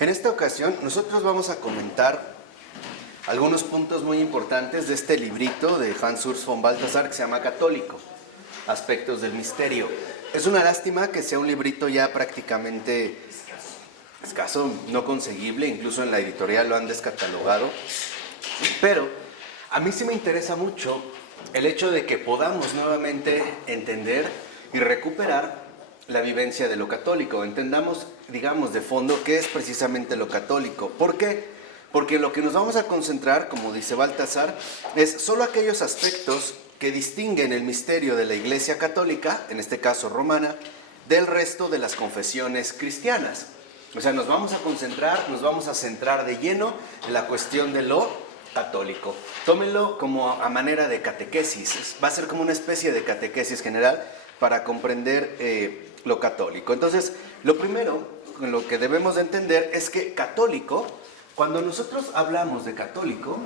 En esta ocasión nosotros vamos a comentar algunos puntos muy importantes de este librito de Hans Urs von Balthasar que se llama Católico, Aspectos del Misterio. Es una lástima que sea un librito ya prácticamente escaso, no conseguible, incluso en la editorial lo han descatalogado, pero a mí sí me interesa mucho el hecho de que podamos nuevamente entender y recuperar la vivencia de lo católico. Entendamos, digamos, de fondo qué es precisamente lo católico. ¿Por qué? Porque lo que nos vamos a concentrar, como dice Balthasar, es solo aquellos aspectos que distinguen el misterio de la Iglesia católica, en este caso romana, del resto de las confesiones cristianas. O sea, nos vamos a concentrar, nos vamos a centrar de lleno en la cuestión de lo católico. Tómenlo como a manera de catequesis, va a ser como una especie de catequesis general para comprender lo católico. Entonces, lo primero, lo que debemos de entender es que católico, cuando nosotros hablamos de católico,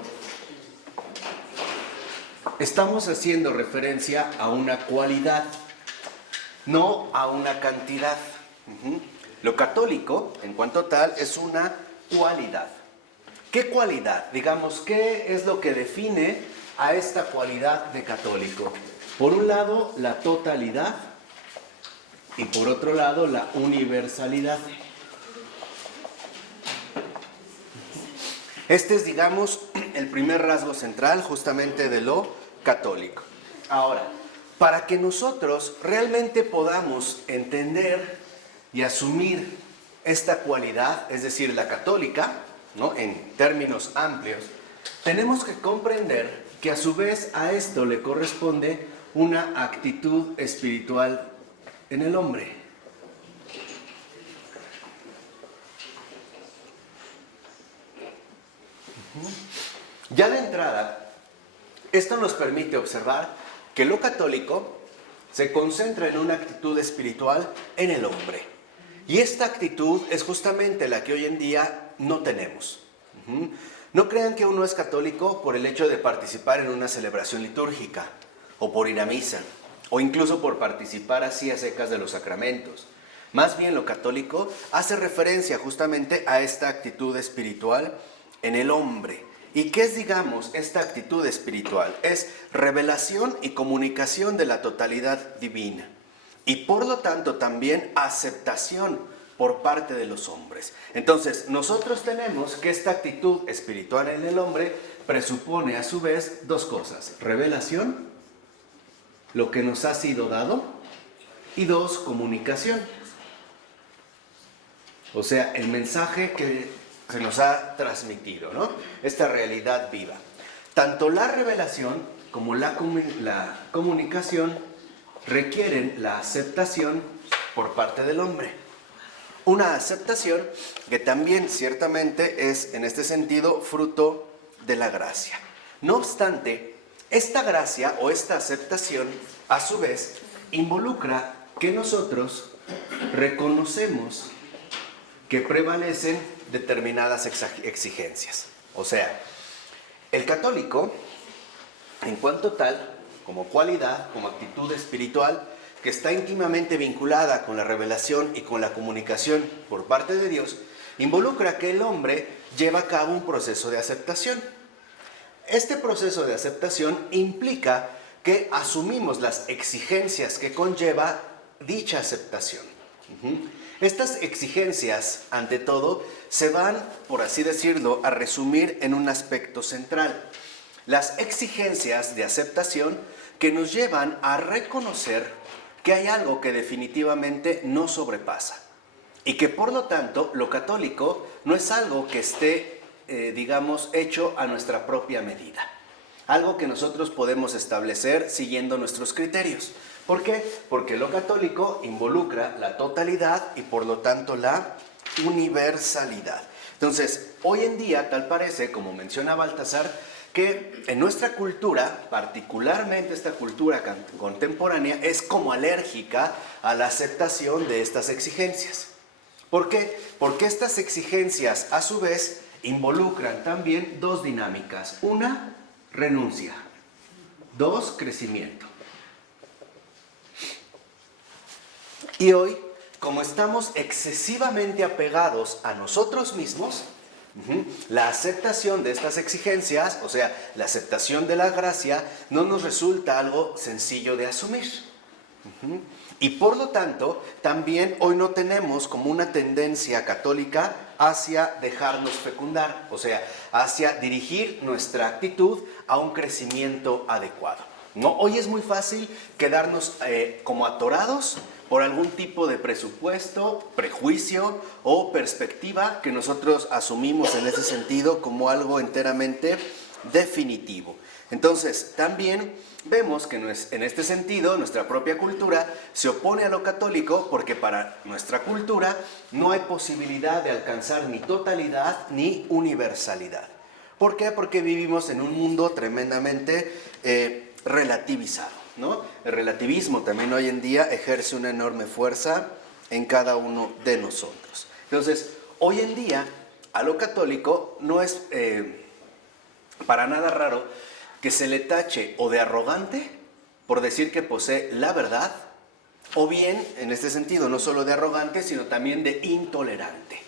estamos haciendo referencia a una cualidad, no a una cantidad. Lo católico, en cuanto tal, es una cualidad. ¿Qué cualidad? Digamos, ¿qué es lo que define a esta cualidad de católico? Por un lado, la totalidad y por otro lado, la universalidad. Este es, digamos, el primer rasgo central justamente de lo católico. Ahora, para que nosotros realmente podamos entender y asumir esta cualidad, es decir, la católica, ¿no?, en términos amplios, tenemos que comprender que a su vez a esto le corresponde una actitud espiritual en el hombre. Ya de entrada, esto nos permite observar que lo católico se concentra en una actitud espiritual en el hombre. Y esta actitud es justamente la que hoy en día no tenemos. No crean que uno es católico por el hecho de participar en una celebración litúrgica, o por ir a misa, o incluso por participar así a secas de los sacramentos. Más bien lo católico hace referencia justamente a esta actitud espiritual en el hombre. ¿Y qué es, digamos, esta actitud espiritual? Es revelación y comunicación de la totalidad divina. Y por lo tanto también aceptación por parte de los hombres. Entonces, nosotros tenemos que esta actitud espiritual en el hombre presupone a su vez dos cosas: revelación, lo que nos ha sido dado, y dos, comunicación. O sea, el mensaje que se nos ha transmitido, ¿no? Esta realidad viva. Tanto la revelación como la comunicación requieren la aceptación por parte del hombre. Una aceptación que también ciertamente es, en este sentido, fruto de la gracia. No obstante, esta gracia o esta aceptación, a su vez, involucra que nosotros reconocemos que prevalecen determinadas exigencias. O sea, el católico, en cuanto tal, como cualidad, como actitud espiritual, que está íntimamente vinculada con la revelación y con la comunicación por parte de Dios, involucra que el hombre lleva a cabo un proceso de aceptación. Este proceso de aceptación implica que asumimos las exigencias que conlleva dicha aceptación. Estas exigencias, ante todo, se van, por así decirlo, a resumir en un aspecto central. Las exigencias de aceptación que nos llevan a reconocer que hay algo que definitivamente nos sobrepasa y que por lo tanto lo católico no es algo que esté, digamos, hecho a nuestra propia medida. Algo que nosotros podemos establecer siguiendo nuestros criterios. ¿Por qué? Porque lo católico involucra la totalidad y por lo tanto la universalidad. Entonces, hoy en día tal parece, como menciona Balthasar, que en nuestra cultura, particularmente esta cultura contemporánea, es como alérgica a la aceptación de estas exigencias. ¿Por qué? Porque estas exigencias, a su vez, involucran también dos dinámicas. Una, renuncia. Dos, crecimiento. Y hoy como estamos excesivamente apegados a nosotros mismos, la aceptación de estas exigencias, o sea, la aceptación de la gracia, no nos resulta algo sencillo de asumir. Y por lo tanto, también hoy no tenemos como una tendencia católica hacia dejarnos fecundar, o sea, hacia dirigir nuestra actitud a un crecimiento adecuado, ¿no? Hoy es muy fácil quedarnos como atorados por algún tipo de presupuesto, prejuicio o perspectiva que nosotros asumimos en ese sentido como algo enteramente definitivo. Entonces, también vemos que en este sentido nuestra propia cultura se opone a lo católico porque para nuestra cultura no hay posibilidad de alcanzar ni totalidad ni universalidad. ¿Por qué? Porque vivimos en un mundo tremendamente relativizado, ¿no? El relativismo también hoy en día ejerce una enorme fuerza en cada uno de nosotros. Entonces, hoy en día a lo católico no es para nada raro que se le tache o de arrogante por decir que posee la verdad, o bien, en este sentido, no solo de arrogante, sino también de intolerante.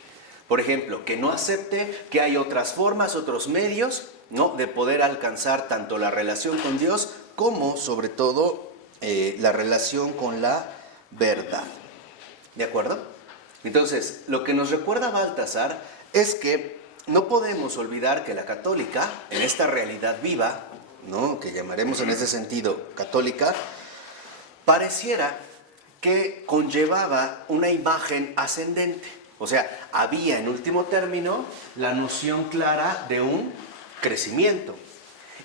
Por ejemplo, que no acepte que hay otras formas, otros medios, ¿no?, de poder alcanzar tanto la relación con Dios como, sobre todo, la relación con la verdad. ¿De acuerdo? Entonces, lo que nos recuerda Baltasar es que no podemos olvidar que la católica, en esta realidad viva, ¿no?, que llamaremos en ese sentido católica, pareciera que conllevaba una imagen ascendente. O sea, había en último término la noción clara de un crecimiento.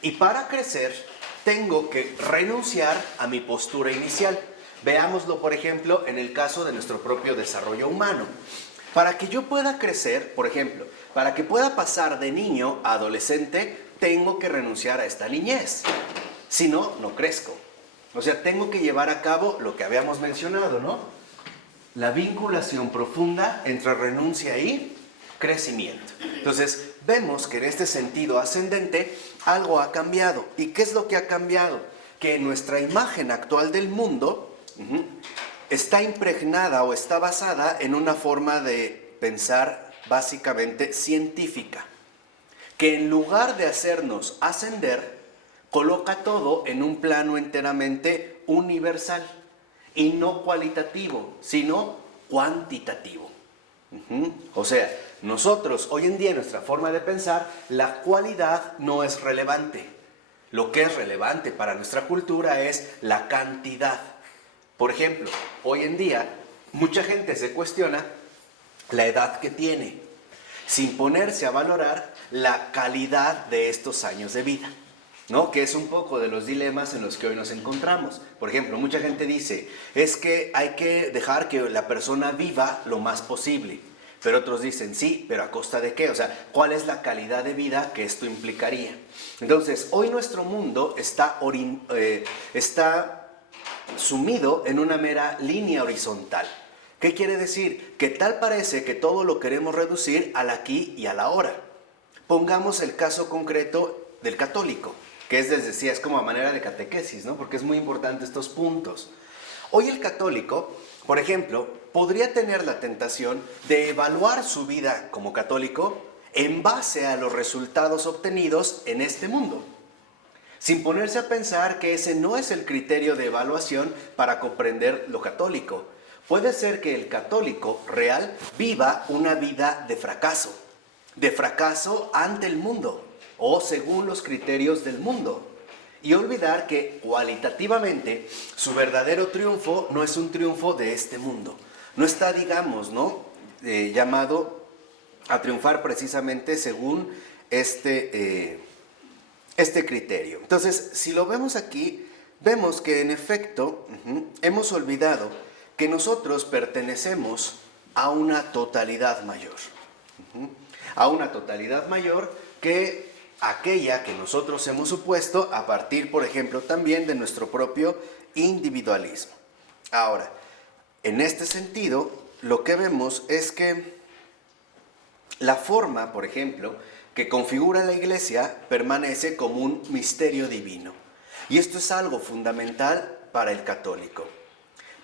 Y para crecer tengo que renunciar a mi postura inicial. Veámoslo, por ejemplo, en el caso de nuestro propio desarrollo humano. Para que yo pueda crecer, por ejemplo, para que pueda pasar de niño a adolescente, tengo que renunciar a esta niñez. Si no, no crezco. O sea, tengo que llevar a cabo lo que habíamos mencionado, ¿no? La vinculación profunda entre renuncia y crecimiento. Entonces, vemos que en este sentido ascendente algo ha cambiado. ¿Y qué es lo que ha cambiado? Que nuestra imagen actual del mundo está impregnada o está basada en una forma de pensar básicamente científica, que en lugar de hacernos ascender, coloca todo en un plano enteramente universal y no cualitativo, sino cuantitativo. O sea, nosotros hoy en día en nuestra forma de pensar, la cualidad no es relevante. Lo que es relevante para nuestra cultura es la cantidad. Por ejemplo, hoy en día mucha gente se cuestiona la edad que tiene, sin ponerse a valorar la calidad de estos años de vida, ¿no? Que es un poco de los dilemas en los que hoy nos encontramos. Por ejemplo, mucha gente dice, es que hay que dejar que la persona viva lo más posible. Pero otros dicen, sí, pero ¿a costa de qué? O sea, ¿cuál es la calidad de vida que esto implicaría? Entonces, hoy nuestro mundo está sumido en una mera línea horizontal. ¿Qué quiere decir? Que tal parece que todo lo queremos reducir al aquí y a la ahora. Pongamos el caso concreto del católico, que es, les decía, es como a manera de catequesis, ¿no? Porque es muy importante estos puntos. Hoy el católico, por ejemplo, podría tener la tentación de evaluar su vida como católico en base a los resultados obtenidos en este mundo, sin ponerse a pensar que ese no es el criterio de evaluación para comprender lo católico. Puede ser que el católico real viva una vida de fracaso ante el mundo o según los criterios del mundo, y olvidar que cualitativamente su verdadero triunfo no es un triunfo de este mundo. No está, digamos, ¿no?, llamado a triunfar precisamente según este criterio. Entonces, si lo vemos aquí, vemos que en efecto hemos olvidado que nosotros pertenecemos a una totalidad mayor. A una totalidad mayor que aquella que nosotros hemos supuesto a partir, por ejemplo, también de nuestro propio individualismo. Ahora, en este sentido, lo que vemos es que la forma, por ejemplo, que configura la Iglesia permanece como un misterio divino. Y esto es algo fundamental para el católico.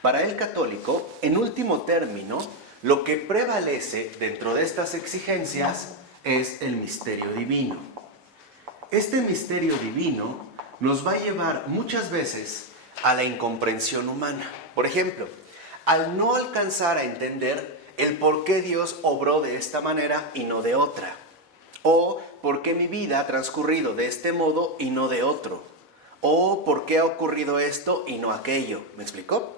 Para el católico, en último término, lo que prevalece dentro de estas exigencias es el misterio divino. Este misterio divino nos va a llevar muchas veces a la incomprensión humana. Por ejemplo, al no alcanzar a entender el por qué Dios obró de esta manera y no de otra, o por qué mi vida ha transcurrido de este modo y no de otro, o por qué ha ocurrido esto y no aquello. ¿Me explicó?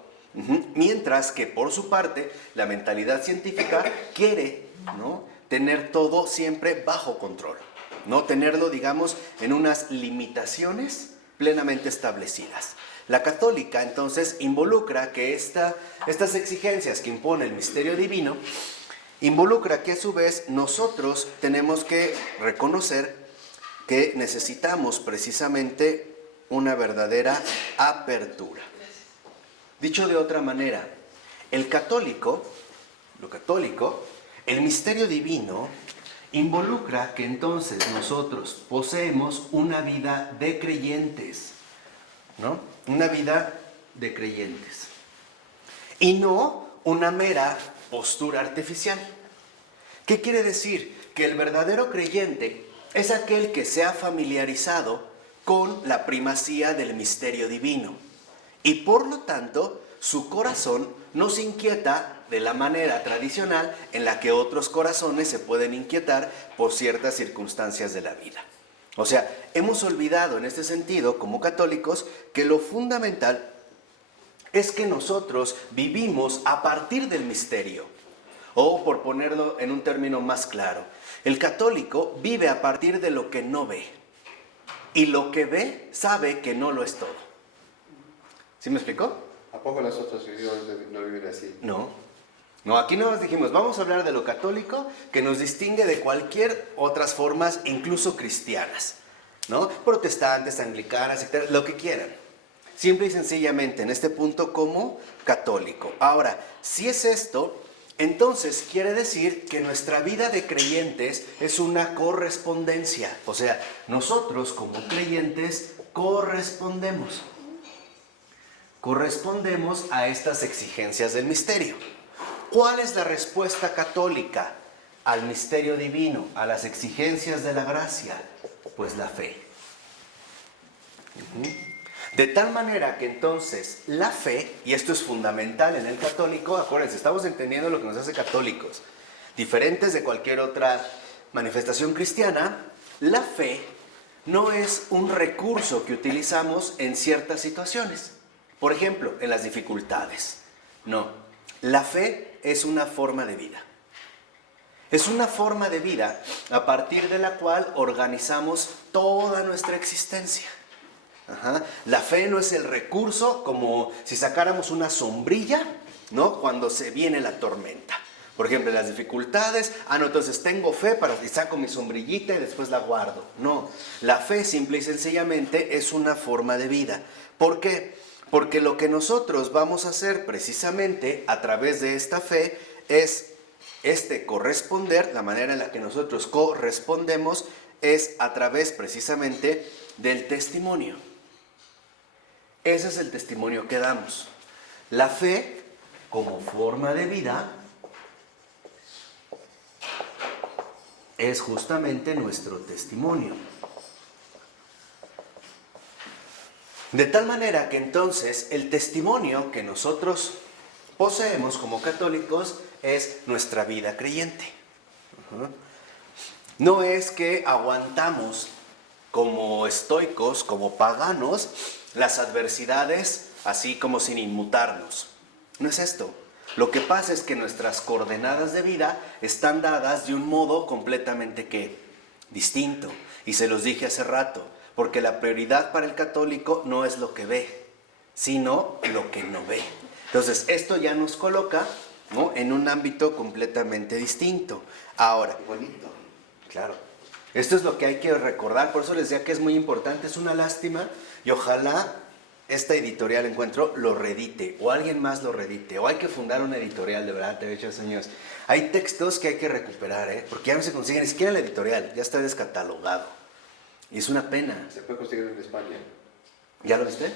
Mientras que por su parte la mentalidad científica quiere, ¿no?, tener todo siempre bajo control, no tenerlo, digamos, en unas limitaciones plenamente establecidas. La católica entonces involucra que estas exigencias que impone el misterio divino, involucra que a su vez nosotros tenemos que reconocer que necesitamos precisamente una verdadera apertura. Dicho de otra manera, el misterio divino involucra que entonces nosotros poseemos una vida de creyentes, ¿no? Una vida de creyentes. Y no una mera postura artificial. ¿Qué quiere decir? Que el verdadero creyente es aquel que se ha familiarizado con la primacía del misterio divino. Y por lo tanto, su corazón no se inquieta de la manera tradicional en la que otros corazones se pueden inquietar por ciertas circunstancias de la vida. O sea, hemos olvidado en este sentido, como católicos, que lo fundamental es que nosotros vivimos a partir del misterio. O, por ponerlo en un término más claro, el católico vive a partir de lo que no ve. Y lo que ve, sabe que no lo es todo. ¿Sí me explicó? ¿A poco las otras religiones no viven así? No, aquí nos dijimos, vamos a hablar de lo católico que nos distingue de cualquier otras formas, incluso cristianas, ¿no? Protestantes, anglicanas, etc., lo que quieran. Simple y sencillamente en este punto como católico. Ahora, si es esto, entonces quiere decir que nuestra vida de creyentes es una correspondencia. O sea, nosotros como creyentes correspondemos a estas exigencias del misterio. ¿Cuál es la respuesta católica al misterio divino, a las exigencias de la gracia? Pues la fe. De tal manera que entonces la fe, y esto es fundamental en el católico, acuérdense, estamos entendiendo lo que nos hace católicos, diferentes de cualquier otra manifestación cristiana. La fe no es un recurso que utilizamos en ciertas situaciones. Por ejemplo, en las dificultades. No, la fe es una forma de vida. Es una forma de vida a partir de la cual organizamos toda nuestra existencia. La fe no es el recurso como si sacáramos una sombrilla, ¿no?, cuando se viene la tormenta. Por ejemplo, en las dificultades, no, entonces tengo fe y saco mi sombrillita y después la guardo. No, la fe simple y sencillamente es una forma de vida. ¿Por qué? Porque lo que nosotros vamos a hacer precisamente a través de esta fe es corresponder, la manera en la que nosotros correspondemos es a través precisamente del testimonio. Ese es el testimonio que damos. La fe, como forma de vida, es justamente nuestro testimonio. De tal manera que entonces el testimonio que nosotros poseemos como católicos es nuestra vida creyente. No es que aguantamos como estoicos, como paganos, las adversidades así como sin inmutarnos. No es esto. Lo que pasa es que nuestras coordenadas de vida están dadas de un modo completamente distinto. Y se los dije hace rato. Porque la prioridad para el católico no es lo que ve, sino lo que no ve. Entonces, esto ya nos coloca, ¿no?, en un ámbito completamente distinto. Ahora, bonito. Claro, esto es lo que hay que recordar, por eso les decía que es muy importante, es una lástima, y ojalá esta editorial Encuentro lo reedite, o alguien más lo reedite, o hay que fundar una editorial, de verdad, te he dicho, señores. Hay textos que hay que recuperar, porque ya no se consigue ni siquiera en la editorial, ya está descatalogado. Y es una pena. Se puede conseguir en España. ¿Ya lo viste?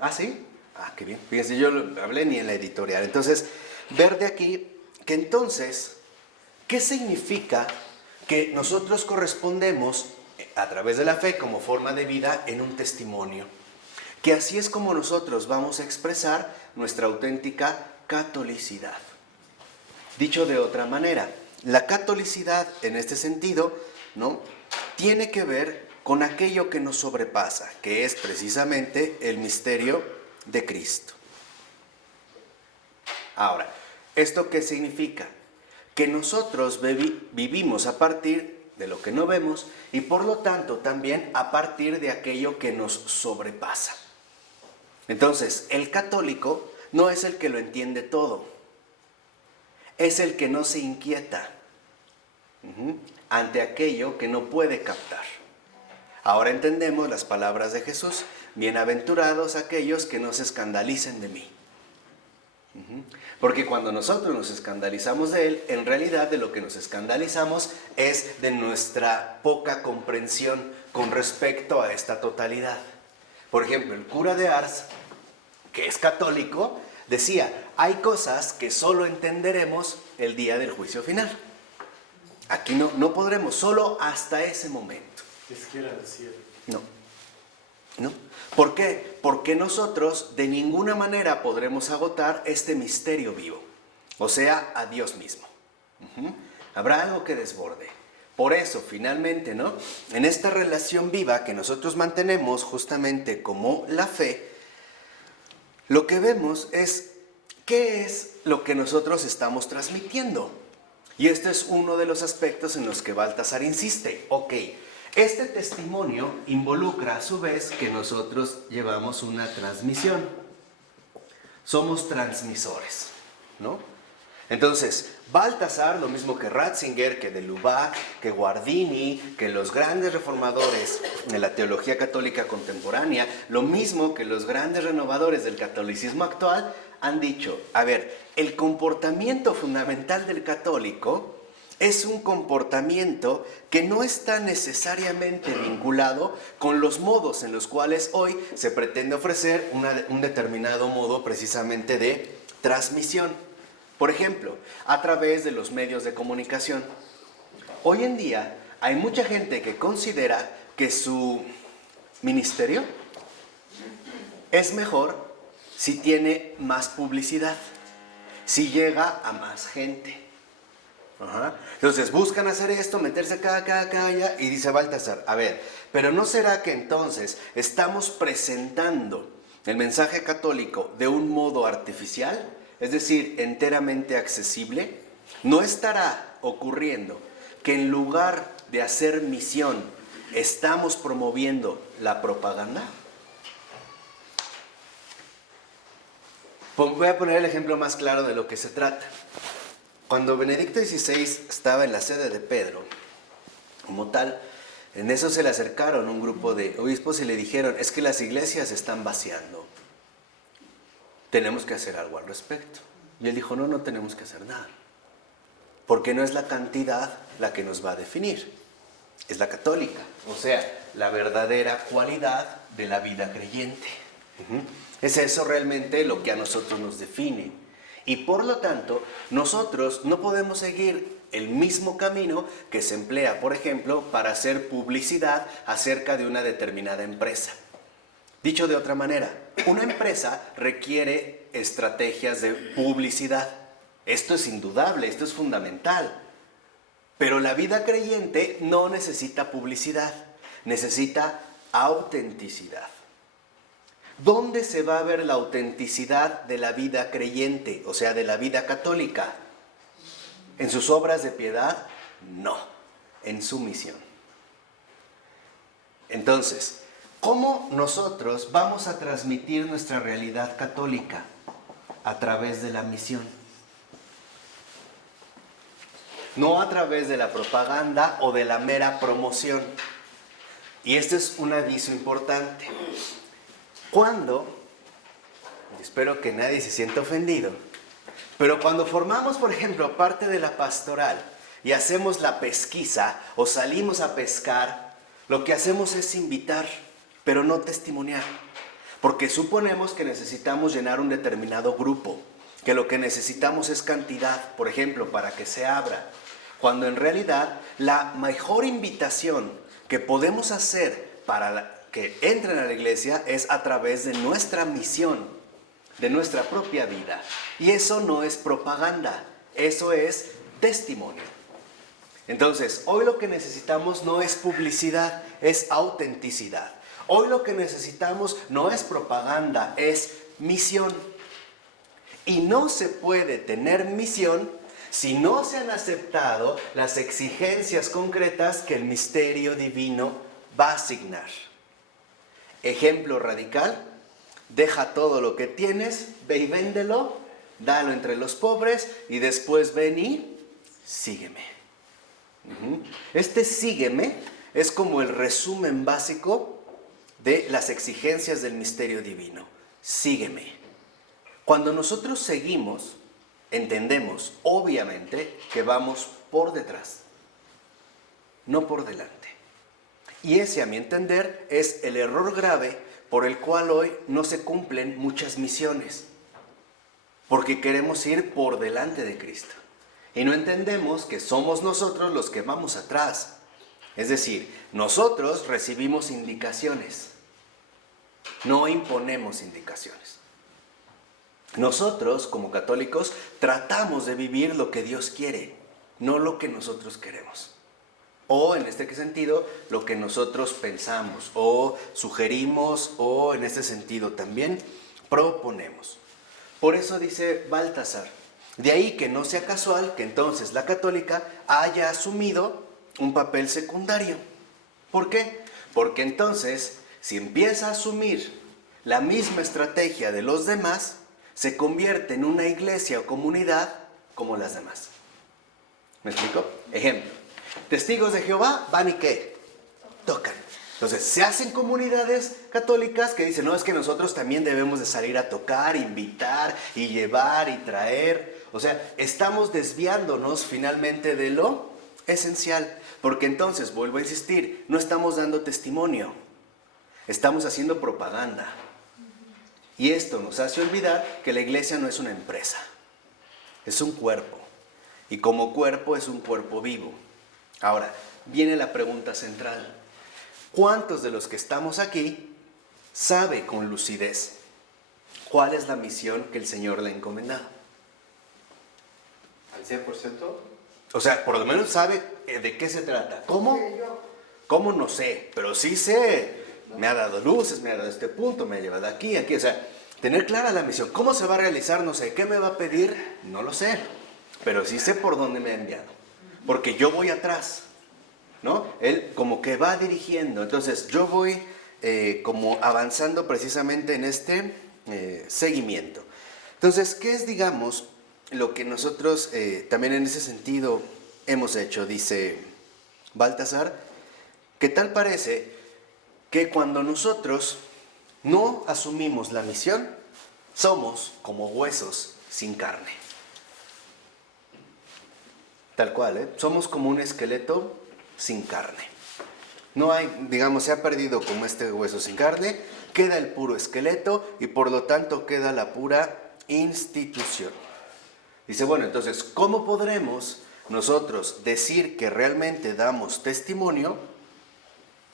¿Ah, sí? Ah, qué bien. Fíjense, yo lo hablé ni en la editorial. Entonces, ver de aquí que entonces, ¿qué significa que nosotros correspondemos a través de la fe como forma de vida en un testimonio? Que así es como nosotros vamos a expresar nuestra auténtica catolicidad. Dicho de otra manera, la catolicidad en este sentido, ¿no?, tiene que ver con aquello que nos sobrepasa, que es precisamente el misterio de Cristo. Ahora, ¿esto qué significa? Que nosotros vivimos a partir de lo que no vemos y por lo tanto también a partir de aquello que nos sobrepasa. Entonces, el católico no es el que lo entiende todo, es el que no se inquieta ante aquello que no puede captar. Ahora entendemos las palabras de Jesús: bienaventurados aquellos que no se escandalicen de mí. Porque cuando nosotros nos escandalizamos de Él, en realidad de lo que nos escandalizamos es de nuestra poca comprensión con respecto a esta totalidad. Por ejemplo, el cura de Ars, que es católico, decía: hay cosas que solo entenderemos el día del juicio final. Aquí no podremos, solo hasta ese momento. Es que era el cielo. No. ¿Por qué? Porque nosotros de ninguna manera podremos agotar este misterio vivo, o sea, a Dios mismo. Habrá algo que desborde. Por eso, finalmente, ¿no?, en esta relación viva que nosotros mantenemos justamente como la fe, lo que vemos es qué es lo que nosotros estamos transmitiendo. Y este es uno de los aspectos en los que Baltasar insiste. Ok, este testimonio involucra a su vez que nosotros llevamos una transmisión. Somos transmisores, ¿no? Entonces, Baltasar, lo mismo que Ratzinger, que de Lubac, que Guardini, que los grandes reformadores de la teología católica contemporánea, lo mismo que los grandes renovadores del catolicismo actual, han dicho: a ver, el comportamiento fundamental del católico es un comportamiento que no está necesariamente vinculado con los modos en los cuales hoy se pretende ofrecer un determinado modo precisamente de transmisión. Por ejemplo, a través de los medios de comunicación. Hoy en día hay mucha gente que considera que su ministerio es mejor si tiene más publicidad, si llega a más gente. Entonces buscan hacer esto, meterse acá, allá, y dice Baltasar: a ver, pero ¿no será que entonces estamos presentando el mensaje católico de un modo artificial? Es decir, enteramente accesible. ¿No estará ocurriendo que en lugar de hacer misión, estamos promoviendo la propaganda? Voy a poner el ejemplo más claro de lo que se trata. Cuando Benedicto XVI estaba en la sede de Pedro, como tal, en eso se le acercaron un grupo de obispos y le dijeron: es que las iglesias se están vaciando, tenemos que hacer algo al respecto. Y él dijo: no tenemos que hacer nada, porque no es la cantidad la que nos va a definir, es la católica, o sea, la verdadera cualidad de la vida creyente. Es eso realmente lo que a nosotros nos define. Y por lo tanto, nosotros no podemos seguir el mismo camino que se emplea, por ejemplo, para hacer publicidad acerca de una determinada empresa. Dicho de otra manera, una empresa requiere estrategias de publicidad. Esto es indudable, esto es fundamental. Pero la vida creyente no necesita publicidad, necesita autenticidad. ¿Dónde se va a ver la autenticidad de la vida creyente, o sea, de la vida católica? ¿En sus obras de piedad? No, en su misión. Entonces, ¿cómo nosotros vamos a transmitir nuestra realidad católica? A través de la misión. No a través de la propaganda o de la mera promoción. Y este es un aviso importante. Cuando, espero que nadie se sienta ofendido, pero cuando formamos, por ejemplo, parte de la pastoral y hacemos la pesquisa o salimos a pescar, lo que hacemos es invitar, pero no testimoniar. Porque suponemos que necesitamos llenar un determinado grupo, que lo que necesitamos es cantidad, por ejemplo, para que se abra. Cuando en realidad la mejor invitación que podemos hacer para que entren a la iglesia es a través de nuestra misión, de nuestra propia vida. Y eso no es propaganda, eso es testimonio. Entonces, hoy lo que necesitamos no es publicidad, es autenticidad. Hoy lo que necesitamos no es propaganda, es misión. Y no se puede tener misión si no se han aceptado las exigencias concretas que el misterio divino va a asignar. Ejemplo radical: deja todo lo que tienes, ve y véndelo, dalo entre los pobres y después ven y sígueme. Este sígueme es como el resumen básico de las exigencias del misterio divino. Sígueme. Cuando nosotros seguimos, entendemos, obviamente, que vamos por detrás, no por delante. Y ese, a mi entender, es el error grave por el cual hoy no se cumplen muchas misiones. Porque queremos ir por delante de Cristo. Y no entendemos que somos nosotros los que vamos atrás. Es decir, nosotros recibimos indicaciones, no imponemos indicaciones. Nosotros, como católicos, tratamos de vivir lo que Dios quiere, no lo que nosotros queremos. O, en este sentido, lo que nosotros pensamos, o sugerimos, o en este sentido también proponemos. Por eso dice Baltasar, de ahí que no sea casual que entonces la católica haya asumido un papel secundario. ¿Por qué? Porque entonces, si empieza a asumir la misma estrategia de los demás, se convierte en una iglesia o comunidad como las demás. ¿Me explico? Ejemplo, testigos de Jehová van y ¿qué? Tocan. Entonces, se hacen comunidades católicas que dicen, no, es que nosotros también debemos de salir a tocar, invitar y llevar y traer. O sea, estamos desviándonos finalmente de lo esencial. Porque entonces, vuelvo a insistir, no estamos dando testimonio, estamos haciendo propaganda. Y esto nos hace olvidar que la iglesia no es una empresa, es un cuerpo. Y como cuerpo es un cuerpo vivo. Ahora, viene la pregunta central. ¿Cuántos de los que estamos aquí sabe con lucidez cuál es la misión que el Señor le ha encomendado? ¿Al 100%? O sea, por lo menos sabe de qué se trata. ¿Cómo? ¿Cómo? No sé, pero sí sé. Me ha dado luces, me ha dado este punto, me ha llevado aquí, aquí. O sea, tener clara la misión. ¿Cómo se va a realizar? No sé. ¿Qué me va a pedir? No lo sé. Pero sí sé por dónde me ha enviado. Porque yo voy atrás, ¿no? Él como que va dirigiendo. Entonces, yo voy como avanzando precisamente en este seguimiento. Entonces, ¿qué es, digamos, lo que nosotros también en ese sentido hemos hecho? Dice Baltasar, que tal parece que cuando nosotros no asumimos la misión, somos como huesos sin carne. Tal cual, somos como un esqueleto sin carne. No hay, digamos, se ha perdido como este hueso sin carne, queda el puro esqueleto y por lo tanto queda la pura institución. Dice, bueno, entonces, ¿cómo podremos nosotros decir que realmente damos testimonio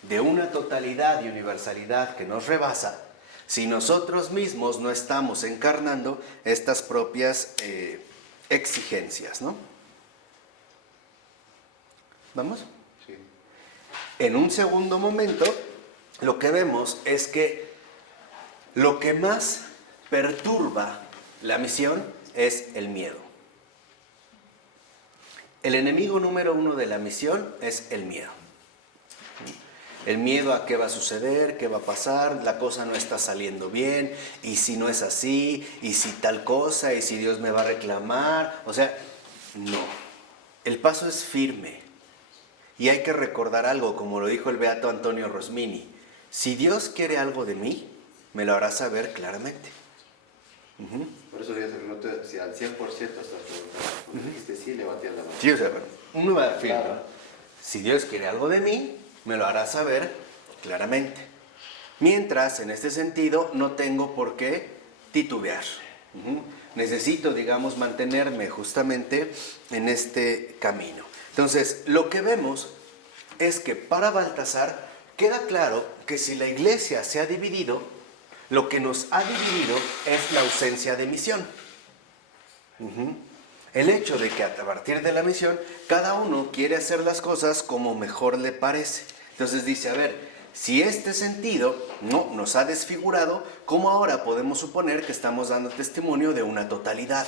de una totalidad y universalidad que nos rebasa si nosotros mismos no estamos encarnando estas propias exigencias, ¿no? ¿Vamos? Sí. En un segundo momento, lo que vemos es que lo que más perturba la misión es el miedo. El enemigo número uno de la misión es el miedo. El miedo a qué va a suceder, qué va a pasar, la cosa no está saliendo bien, y si no es así, y si tal cosa, y si Dios me va a reclamar. O sea, no. El paso es firme. Y hay que recordar algo, como lo dijo el beato Antonio Rosmini. Si Dios quiere algo de mí, me lo hará saber claramente. Por eso yo te pregunto si al 100% estás preguntando. Cuando dijiste sí, levanté la mano. Sí, o sea, bueno, uno va a firme. Claro. Si Dios quiere algo de mí, me lo hará saber claramente. Mientras, en este sentido, no tengo por qué titubear. Necesito, digamos, mantenerme justamente en este camino. Entonces, lo que vemos es que para Baltasar queda claro que si la iglesia se ha dividido, lo que nos ha dividido es la ausencia de misión. El hecho de que a partir de la misión, cada uno quiere hacer las cosas como mejor le parece. Entonces dice, a ver, si este sentido no nos ha desfigurado, ¿cómo ahora podemos suponer que estamos dando testimonio de una totalidad?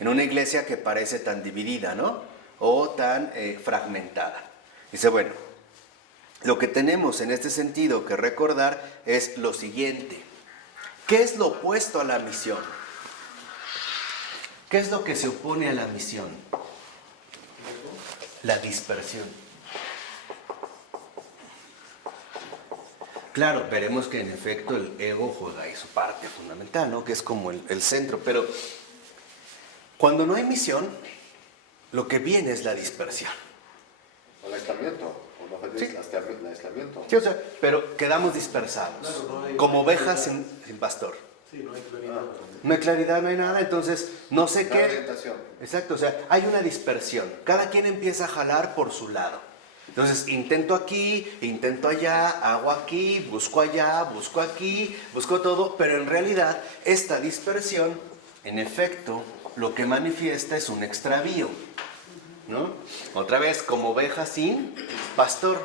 En una iglesia que parece tan dividida, ¿no? O tan fragmentada. Dice, bueno, lo que tenemos en este sentido que recordar es lo siguiente. ¿Qué es lo opuesto a la misión? ¿Qué es lo que se opone a la misión? La dispersión. Claro, veremos que en efecto el ego juega ahí su parte fundamental, ¿no? Que es como el centro, pero cuando no hay misión, lo que viene es la dispersión. O el aislamiento, o no fue el aislamiento. Sí, o sea, pero quedamos dispersados, claro, como ovejas sin pastor. Sí, no hay claridad. No hay claridad, no hay nada, entonces no sé qué. Orientación. Exacto, o sea, hay una dispersión. Cada quien empieza a jalar por su lado. Entonces, intento aquí, intento allá, hago aquí, busco allá, busco aquí, busco todo, pero en realidad esta dispersión, en efecto, lo que manifiesta es un extravío, ¿no? Otra vez, como oveja sin pastor.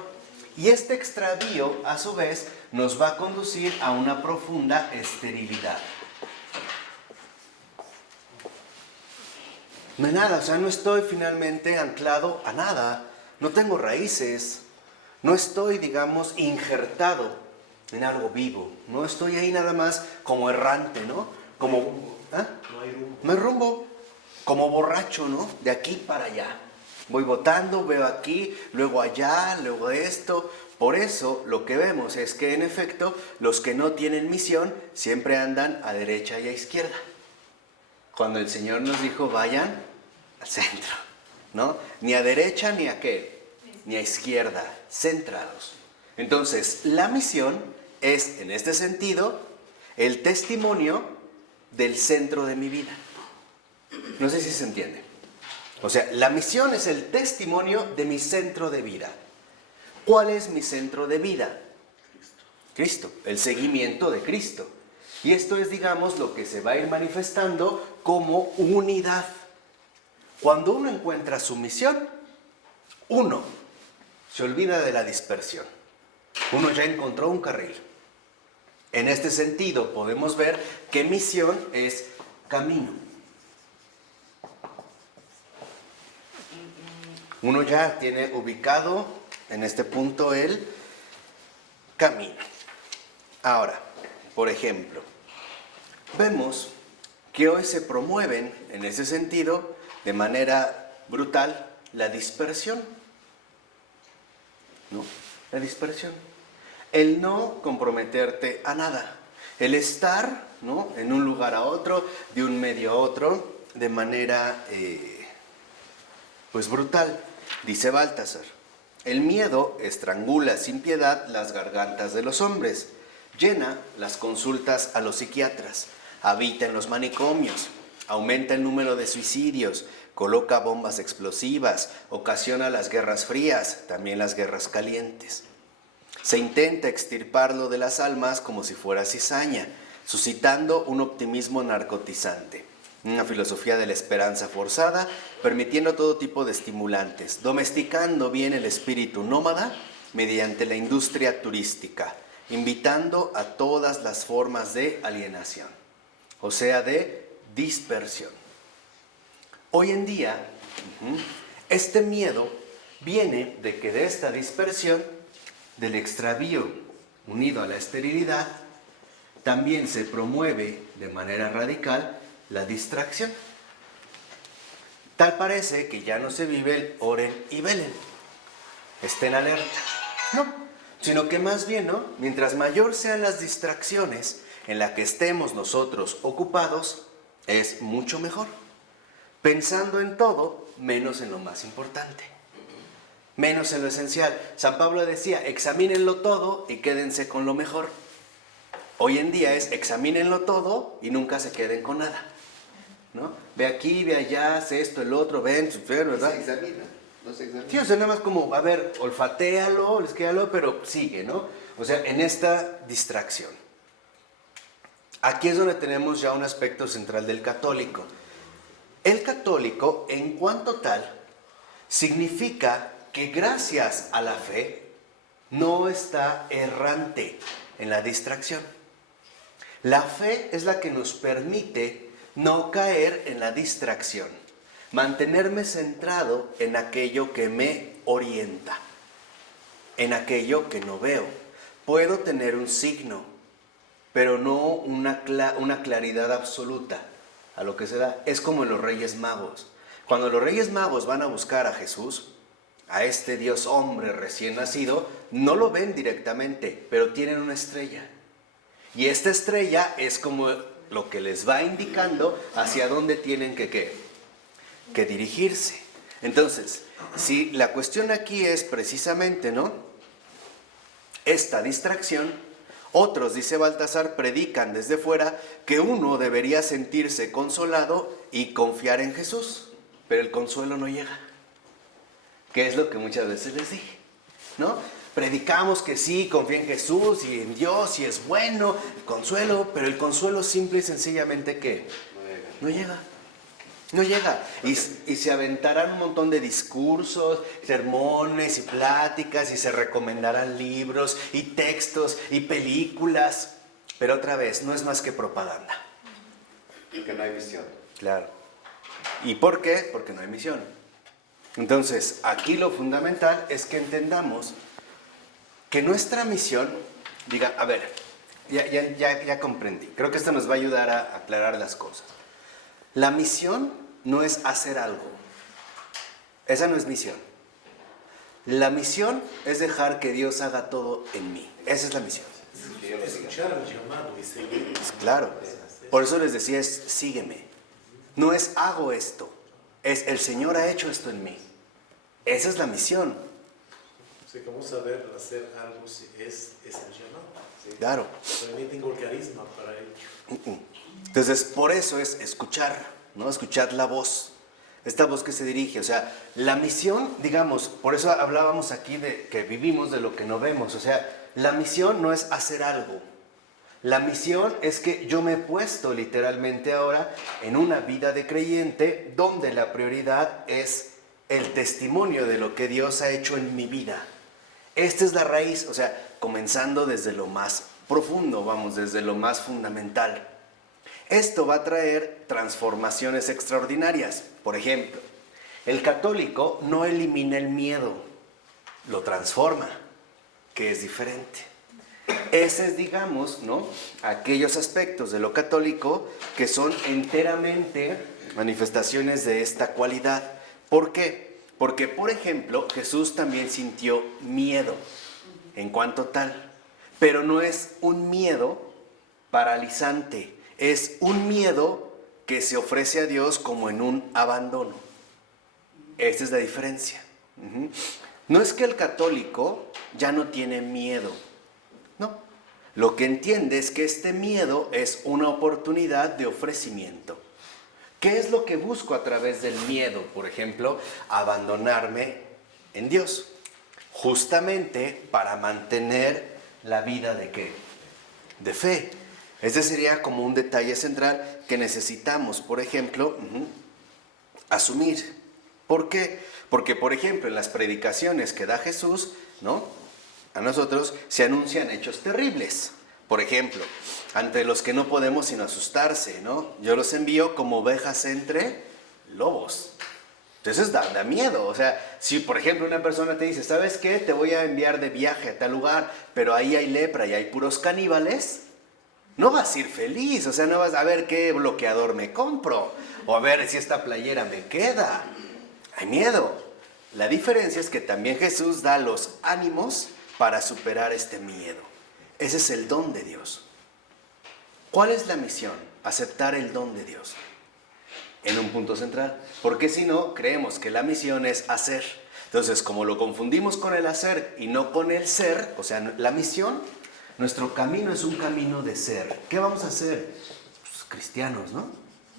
Y este extravío, a su vez, nos va a conducir a una profunda esterilidad. No hay nada, o sea, no estoy finalmente anclado a nada. No tengo raíces, no estoy, digamos, injertado en algo vivo. No estoy ahí nada más como errante, ¿no? Como, ¿ah? No hay rumbo. No hay rumbo, como borracho, ¿no? De aquí para allá. Voy botando, veo aquí, luego allá, luego esto. Por eso lo que vemos es que en efecto los que no tienen misión siempre andan a derecha y a izquierda. Cuando el Señor nos dijo vayan al centro, ¿no? Ni a derecha ni a qué, ni a izquierda, centrados. Entonces, la misión es, en este sentido, el testimonio del centro de mi vida. No sé si se entiende. O sea, la misión es el testimonio de mi centro de vida. ¿Cuál es mi centro de vida? Cristo, el seguimiento de Cristo. Y esto es, digamos, lo que se va a ir manifestando como unidad. Cuando uno encuentra su misión, uno se olvida de la dispersión. Uno ya encontró un carril. En este sentido, podemos ver que misión es camino. Uno ya tiene ubicado en este punto el camino. Ahora, por ejemplo, vemos que hoy se promueven en ese sentido de manera brutal la dispersión, ¿no? La dispersión. El no comprometerte a nada. El estar, ¿no? En un lugar a otro, de un medio a otro, de manera pues brutal. Dice Baltasar, el miedo estrangula sin piedad las gargantas de los hombres, llena las consultas a los psiquiatras, habita en los manicomios, aumenta el número de suicidios, coloca bombas explosivas, ocasiona las guerras frías, también las guerras calientes. Se intenta extirparlo de las almas como si fuera cizaña, suscitando un optimismo narcotizante, una filosofía de la esperanza forzada, permitiendo todo tipo de estimulantes, domesticando bien el espíritu nómada mediante la industria turística, invitando a todas las formas de alienación, o sea, de dispersión. Hoy en día, este miedo viene de que de esta dispersión, del extravío unido a la esterilidad, también se promueve de manera radical la distracción. Tal parece que ya no se vive el oren y velen, estén alerta. No, sino que más bien, ¿no? Mientras mayor sean las distracciones en las que estemos nosotros ocupados, es mucho mejor. Pensando en todo, menos en lo más importante, menos en lo esencial. San Pablo decía, examínenlo todo y quédense con lo mejor. Hoy en día es examínenlo todo y nunca se queden con nada, ¿no? Ve aquí, ve allá, hace esto, el otro, ven, ¿verdad? Se examina, no se examina. Sí, o sea, nada más como, a ver, olfatéalo, esquéalo, pero sigue, ¿no? O sea, en esta distracción. Aquí es donde tenemos ya un aspecto central del católico. El católico, en cuanto tal, significa que gracias a la fe no está errante en la distracción. La fe es la que nos permite no caer en la distracción, mantenerme centrado en aquello que me orienta, en aquello que no veo. Puedo tener un signo, pero no una claridad absoluta a lo que se da. Es como en los Reyes Magos. Cuando los Reyes Magos van a buscar a Jesús, a este Dios hombre recién nacido, no lo ven directamente, pero tienen una estrella. Y esta estrella es como lo que les va indicando hacia dónde tienen que dirigirse. Entonces, si la cuestión aquí es precisamente, ¿no?, esta distracción, otros, dice Baltasar, predican desde fuera que uno debería sentirse consolado y confiar en Jesús, pero el consuelo no llega. Que es lo que muchas veces les dije, ¿no? Predicamos que sí, confía en Jesús y en Dios y es bueno, el consuelo, pero el consuelo simple y sencillamente ¿qué? No llega. No llega. Y se aventarán un montón de discursos, sermones y pláticas y se recomendarán libros y textos y películas, pero otra vez, no es más que propaganda. Porque no hay visión. Claro. ¿Y por qué? Porque no hay misión. Entonces, aquí lo fundamental es que entendamos que nuestra misión, diga, a ver, ya comprendí, creo que esto nos va a ayudar a aclarar las cosas. La misión no es hacer algo, esa no es misión. La misión es dejar que Dios haga todo en mí, esa es la misión. Escuchar el llamado y seguir. Claro, por eso les decía es sígueme, no es hago esto, es el Señor ha hecho esto en mí, esa es la misión. Sí, ¿cómo saber hacer algo si es el llamado? ¿Sí? Claro. Pero yo tengo el carisma para ello. Entonces, por eso es escuchar, ¿no? Escuchar la voz, esta voz que se dirige. O sea, la misión, digamos, por eso hablábamos aquí de que vivimos de lo que no vemos. O sea, la misión no es hacer algo. La misión es que yo me he puesto literalmente ahora en una vida de creyente donde la prioridad es el testimonio de lo que Dios ha hecho en mi vida. Esta es la raíz, o sea, comenzando desde lo más profundo, vamos, desde lo más fundamental. Esto va a traer transformaciones extraordinarias. Por ejemplo, el católico no elimina el miedo, lo transforma, que es diferente. Ese es, digamos, ¿no?, aquellos aspectos de lo católico que son enteramente manifestaciones de esta cualidad. ¿Por qué? Porque, por ejemplo, Jesús también sintió miedo en cuanto tal, pero no es un miedo paralizante, es un miedo que se ofrece a Dios como en un abandono. Esta es la diferencia. No es que el católico ya no tiene miedo, no. Lo que entiende es que este miedo es una oportunidad de ofrecimiento. ¿Qué es lo que busco a través del miedo? Por ejemplo, abandonarme en Dios, justamente para mantener la vida ¿de qué? De fe. Ese sería como un detalle central que necesitamos, por ejemplo, asumir. ¿Por qué? Porque, por ejemplo, en las predicaciones que da Jesús, ¿no?, a nosotros se anuncian hechos terribles. Por ejemplo, ante los que no podemos sino asustarse, ¿no? Yo los envío como ovejas entre lobos. Entonces da miedo. O sea, si por ejemplo una persona te dice, ¿sabes qué? Te voy a enviar de viaje a tal lugar, pero ahí hay lepra y hay puros caníbales, no vas a ir feliz. O sea, no vas a ver qué bloqueador me compro, o a ver si esta playera me queda. Hay miedo. La diferencia es que también Jesús da los ánimos para superar este miedo. Ese es el don de Dios. ¿Cuál es la misión? Aceptar el don de Dios en un punto central. Porque si no, creemos que la misión es hacer. Entonces, como lo confundimos con el hacer y no con el ser, o sea, la misión Nuestro camino es un camino de ser. ¿Qué vamos a hacer? Pues, cristianos, ¿no?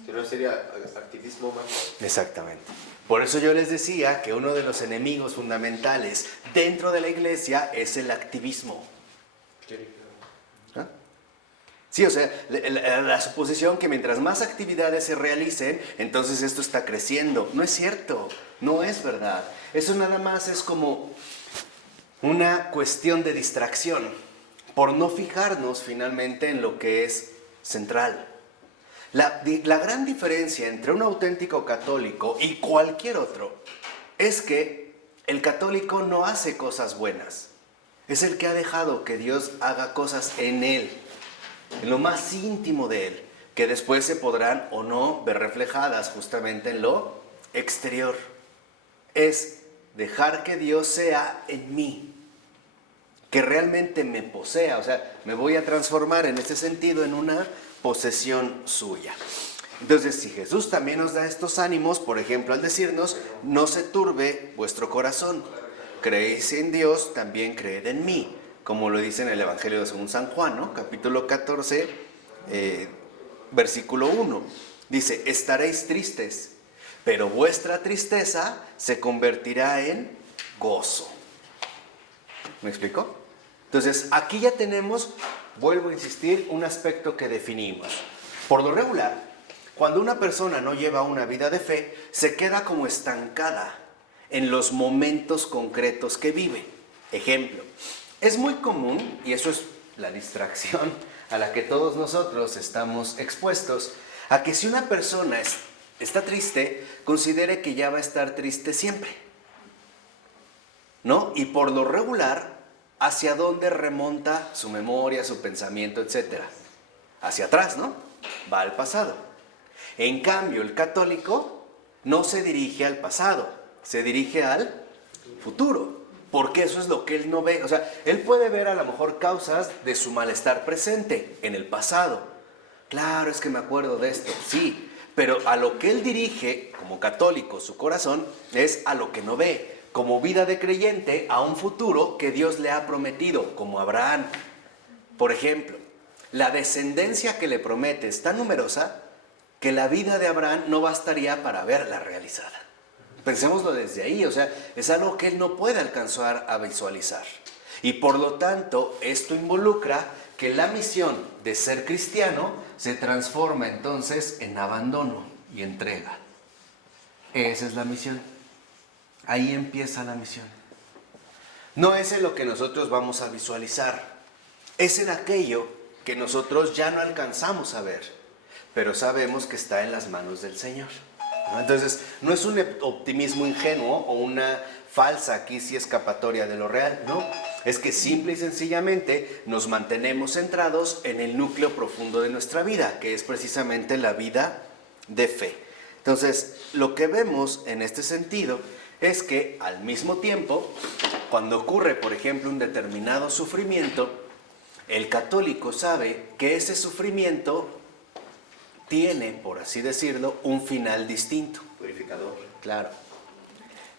Si no sería activismo más. Exactamente. Por eso yo les decía que uno de los enemigos fundamentales dentro de la iglesia es el activismo. ¿Ah? Sí, o sea, la suposición que mientras más actividades se realicen, entonces esto está creciendo. No es cierto, no es verdad. Eso nada más es como una cuestión de distracción, por no fijarnos finalmente en lo que es central. La gran diferencia entre un auténtico católico y cualquier otro es que el católico no hace cosas buenas. Es el que ha dejado que Dios haga cosas en él, en lo más íntimo de él, que después se podrán o no ver reflejadas justamente en lo exterior. Es dejar que Dios sea en mí, que realmente me posea, o sea, me voy a transformar en ese sentido en una posesión suya. Entonces, si Jesús también nos da estos ánimos, por ejemplo, al decirnos, no se turbe vuestro corazón, creéis en Dios, también creed en mí, como lo dice en el Evangelio según San Juan, ¿no? Capítulo 14, versículo 1. Dice, estaréis tristes, pero vuestra tristeza se convertirá en gozo. ¿Me explico? Entonces, aquí ya tenemos, vuelvo a insistir, un aspecto que definimos. Por lo regular, cuando una persona no lleva una vida de fe, se queda como estancada en los momentos concretos que vive. Ejemplo, es muy común, y eso es la distracción a la que todos nosotros estamos expuestos, a que si una persona está triste, considere que ya va a estar triste siempre, ¿no? Y por lo regular, ¿hacia dónde remonta su memoria, su pensamiento, etcétera? Hacia atrás, ¿no? Va al pasado. En cambio, el católico no se dirige al pasado, se dirige al futuro, porque eso es lo que él no ve. O sea, él puede ver a lo mejor causas de su malestar presente en el pasado. Claro, es que me acuerdo de esto, sí, pero a lo que él dirige, como católico, su corazón, es a lo que no ve, como vida de creyente a un futuro que Dios le ha prometido, como Abraham. Por ejemplo, la descendencia que le promete es tan numerosa que la vida de Abraham no bastaría para verla realizada. Pensémoslo desde ahí, o sea, es algo que él no puede alcanzar a visualizar. Y por lo tanto, esto involucra que la misión de ser cristiano se transforma entonces en abandono y entrega. Esa es la misión. Ahí empieza la misión. No es en lo que nosotros vamos a visualizar, es en aquello que nosotros ya no alcanzamos a ver, pero sabemos que está en las manos del Señor, ¿no? Entonces, no es un optimismo ingenuo o una falsa aquí sí escapatoria de lo real, no. Es que simple y sencillamente nos mantenemos centrados en el núcleo profundo de nuestra vida, que es precisamente la vida de fe. Entonces, lo que vemos en este sentido es que al mismo tiempo, cuando ocurre, por ejemplo, un determinado sufrimiento, el católico sabe que ese sufrimiento tiene, por así decirlo, un final distinto. Purificador. Claro.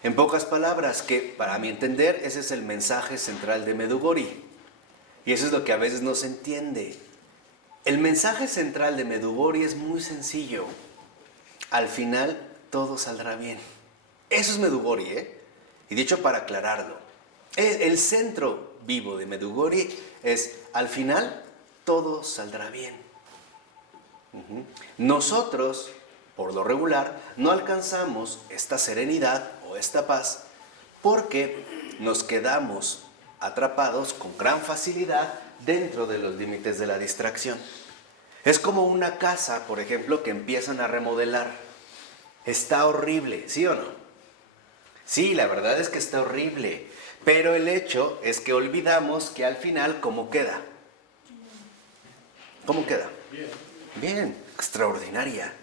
En pocas palabras, que para mi entender, ese es el mensaje central de Medjugorje. Y eso es lo que a veces no se entiende. El mensaje central de Medjugorje es muy sencillo. Al final, todo saldrá bien. Eso es Medjugorje, ¿eh? Y dicho para aclararlo, el centro vivo de Medjugorje es, al final, todo saldrá bien. Nosotros, por lo regular, no alcanzamos esta serenidad o esta paz porque nos quedamos atrapados con gran facilidad dentro de los límites de la distracción. Es como una casa, por ejemplo, que empiezan a remodelar. Está horrible, ¿sí o no? Sí, la verdad es que está horrible, pero el hecho es que olvidamos que al final, ¿cómo queda? ¿Cómo queda? Bien, extraordinaria.